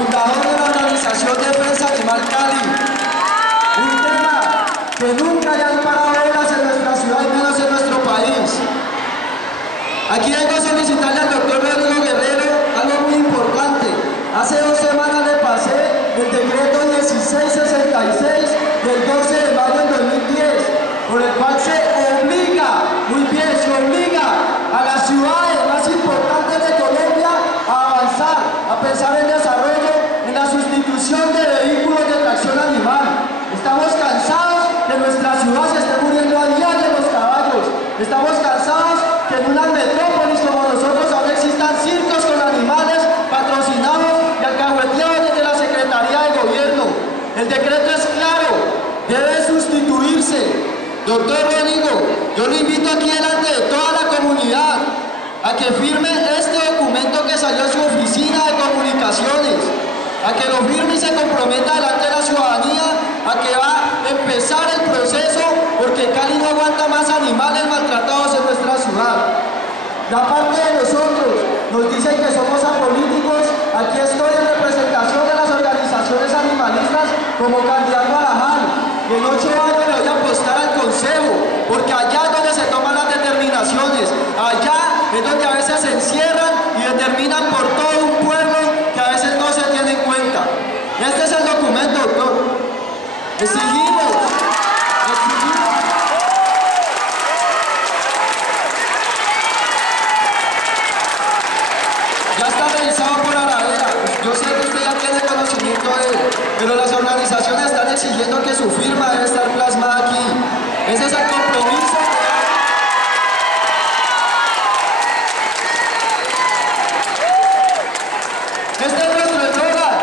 fundador de la organización Defensa Animal Cali. Un tema que nunca le han parado bolas en nuestra ciudad y menos en nuestro país. Aquí vengo a solicitarle al doctor Rodrigo Guerrero algo muy importante. Hace 2 semanas le pasé el decreto 1666 del 12 de mayo del 2010, por el cual se obliga, muy bien, se obliga a las ciudades más importantes de Colombia a avanzar, a pensar en desarrollo, en la sustitución de vehículos de tracción animal. Estamos cansados que nuestra ciudad se esté muriendo a diario los caballos. Estamos cansados que en una metrópolis como nosotros aún existan circos con animales patrocinados y alcahueteados desde la Secretaría de Gobierno. El decreto es claro, debe sustituirse. Doctor Rodrigo, yo lo invito aquí delante de toda la comunidad a que firme este documento que salió de su oficina de comunicaciones, a que lo firme y se comprometa delante de la ciudadanía a que va a empezar el proceso, porque Cali no aguanta más animales maltratados en nuestra ciudad. La parte de nosotros nos dicen que somos apolíticos. Aquí estoy en representación de las organizaciones animalistas como candidato a la JAL. Y en 8 años le voy a apostar al Consejo, porque allá es donde se toman las determinaciones. Allá es donde a veces se encierran y determinan por todo un pueblo que a veces no se tiene en cuenta. Este es el documento, doctor. Exigimos. Ya está revisado por Aravena. Yo sé que usted ya tiene conocimiento de él, pero las organizaciones están exigiendo que su firma debe estar plasmada aquí. Ese es el compromiso. Este es nuestro eslogan,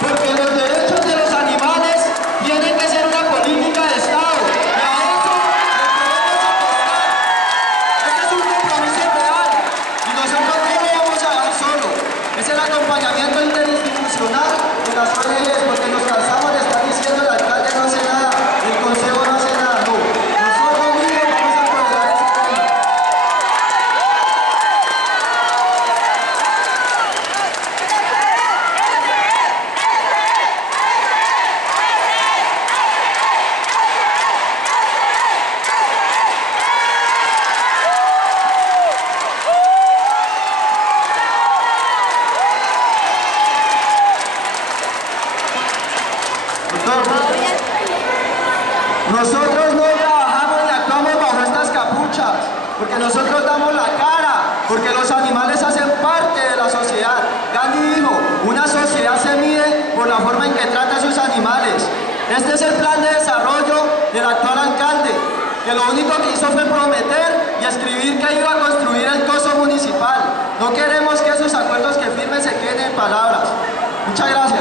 porque los derechos de los animales tienen que ser una política de Estado. Y a eso le queremos apostar. Este es un compromiso real y nosotros no lo vamos a dejar solo. Es el acompañamiento interinstitucional de las ONGs, porque nos cansamos de estar diciendo el alcalde no hace nada, el consejo no hace nada. No, nosotros mismos vamos a apoderar ese tema. Nosotros no trabajamos ni actuamos bajo estas capuchas, porque nosotros damos la cara, porque los animales hacen parte de la sociedad. Gandhi dijo, una sociedad se mide por la forma en que trata a sus animales. Este es el plan de desarrollo del actual alcalde, que lo único que hizo fue prometer y escribir que iba a construir el coso municipal. No queremos que esos acuerdos que firme se queden en palabras. Muchas gracias.